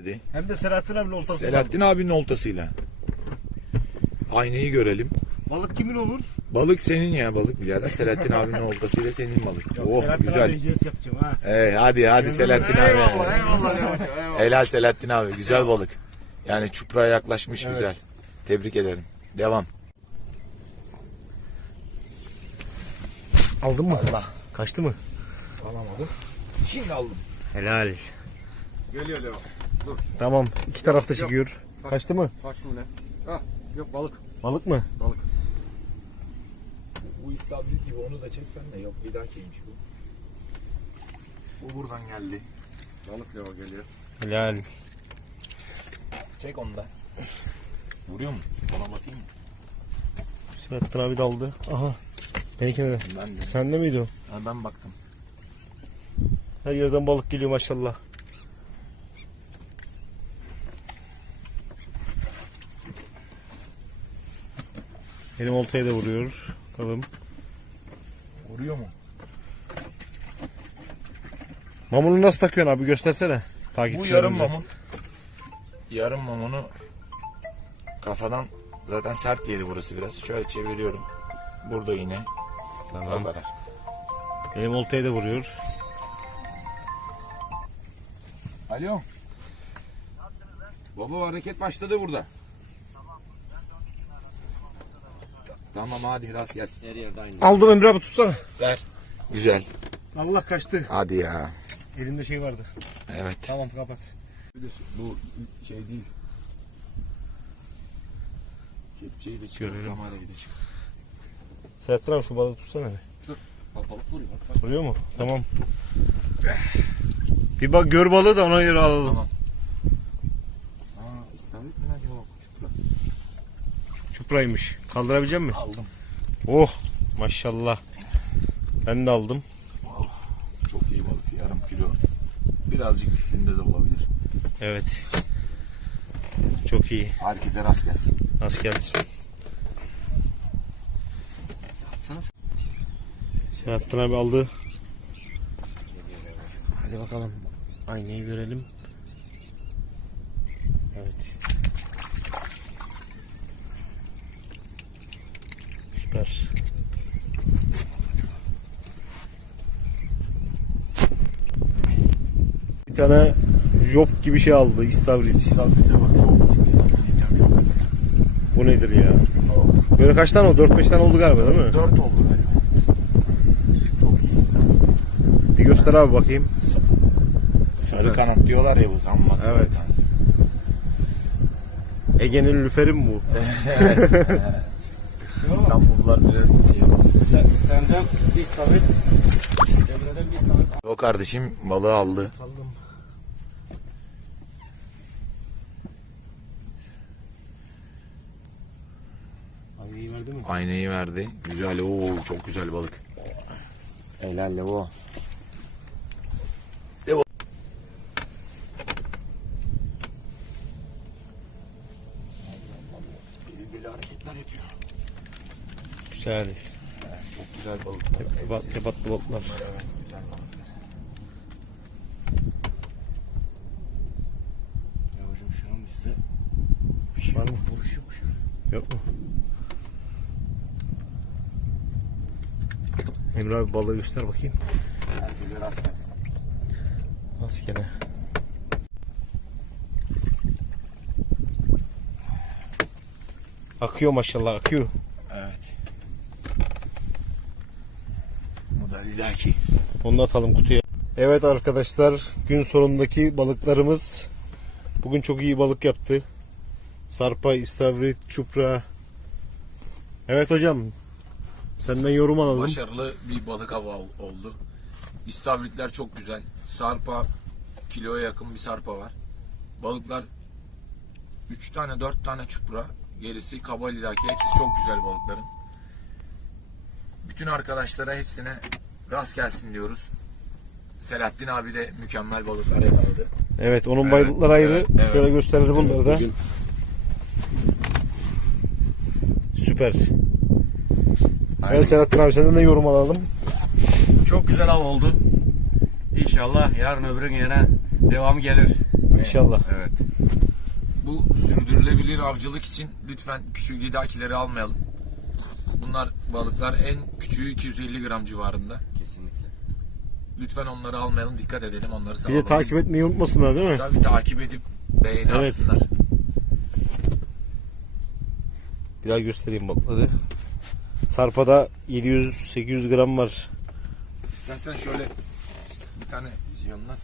dedi. Hem de Selahattin abinin oltası. Selahattin abinin oltasıyla. Aynayı görelim. Balık kimin olur? Balık senin ya balık birader. Selahattin abinin oltasıyla senin balık. Yok, oh Selahattin güzel. jest yapacağım ha. Ee, hadi hadi Selahattin abi. Eyvallah eyvallah eyvallah. Helal Selahattin abi. Güzel balık. Yani çupraya yaklaşmış Evet. güzel. Tebrik ederim. Devam. Aldın mı? Allah. Kaçtı mı? Alamadım. Şimdi aldım. Helal. Geliyor Leo. Tamam. iki tarafta çıkıyor. Kaçtı mı? Kaç mı ne? Ha, yok balık. Balık mı? Balık. Bu istavrit gibi onu da çeksen de yok lidakiymiş bu. Bu buradan geldi. Balık Leo geliyor. Helal. Çek onu da. Vuruyor mu? Ona bakayım mı? Selahattin abi daldı. Aha. Benimkine de. Ben de. Sende miydi o? Ha, ben baktım. Her yerden balık geliyor maşallah. Benim oltaya da vuruyor. Bakalım. Vuruyor mu? Mamunu nasıl takıyorsun abi göstersene. Bu yarım mamun. Yarım mamunu kafadan zaten sert yeri burası biraz. Şöyle çeviriyorum. Burada yine. O Tamam. kadar. Benim oltaya da vuruyor. Alo. Baba hareket başladı burada. Tamam hadi rast gelsin. Her yerde aynı. Aldım Emre abi tutsana. Ver. Güzel. Allah kaçtı. Hadi ya. Elimde şey vardı. Evet. Tamam kapat. Bu şey değil. Kepçeyi de çıkar. Kamerayı da çıkar. Selahattin abi şu balığı tutsana. Bak balık vuruyor. Vuruyor mu? Tamam. Bir bak gör balığı da ona göre alalım. Tamam. Aa istavrit mi lan? Yok. Çupra. Çupraymış. Kaldırabilecek misin? Aldım. Oh maşallah. Ben de aldım. Çok iyi balık. Yarım kilo. Birazcık üstünde de olabilir. Evet. Çok iyi. Herkese rast gelsin. Nasıl gelsin? Selahattin abi aldı. Hadi bakalım. Aynayı görelim. Evet. Süper. Bir tane job gibi şey aldı. İstavrit. İstavrite bak. Bu nedir ya? Böyle kaç tane oldu? 4-5 tane oldu galiba değil mi? Dört oldu galiba. Çok iyi istavrit. Bir göster abi bakayım. Sarı kanat diyorlar ya bu. Sarı Evet. kanat. Ege'nin lüferi mi bu? İstanbullular bilirsin şey. Sen, senden bir istavrit. Emre'den bir istavrit. O kardeşim balığı aldı. Aldım. Aynayı verdi mi? Aynayı verdi. Güzel. Oo çok güzel balık. Helalle bu. Devam. Böyle hareketler yapıyor. Güzel. Çok güzel balık. Kepat, kepatlı balıklar. Evet, balıklar. Yavrucuğum şu an bizde yok şu an. Yok mu? Emre abi balığı göster bakayım. Herkese rast gelsin. Akıyor maşallah akıyor. Evet. Bu da lidaki. Onu da atalım kutuya. Evet arkadaşlar gün sonundaki balıklarımız bugün çok iyi balık yaptı. Sarpa, istavrit, çupra. Evet hocam senden yorum alalım. Başarılı bir balık hava ol- oldu. İstavritler çok güzel. Sarpa kiloya yakın bir sarpa var. Balıklar 3 tane 4 tane çupra. Gerisi kaba lidaki. Hepsi çok güzel balıkların. Bütün arkadaşlara hepsine rast gelsin diyoruz. Selahattin abi de mükemmel balıklar yakaladı. Evet onun balıkları ayrı. evet, evet. Şöyle gösterelim bunları da. Bugün Süper. Evet Selahattin abi senden de yorum alalım. çok güzel av oldu. İnşallah yarın öbür gün yine devamı gelir. İnşallah. Evet. Bu sürdürülebilir avcılık için lütfen küçük lidakileri almayalım. Bunlar balıklar en küçüğü 250 gram civarında. Kesinlikle. Lütfen onları almayalım. Dikkat edelim. Onları Bir de takip etmeyi unutmasınlar değil mi? Tabii takip edip beğeni Evet. atsınlar. Bir daha göstereyim balıkları. Sarpada 700-800 gram var. İstersen şöyle bir tane yanına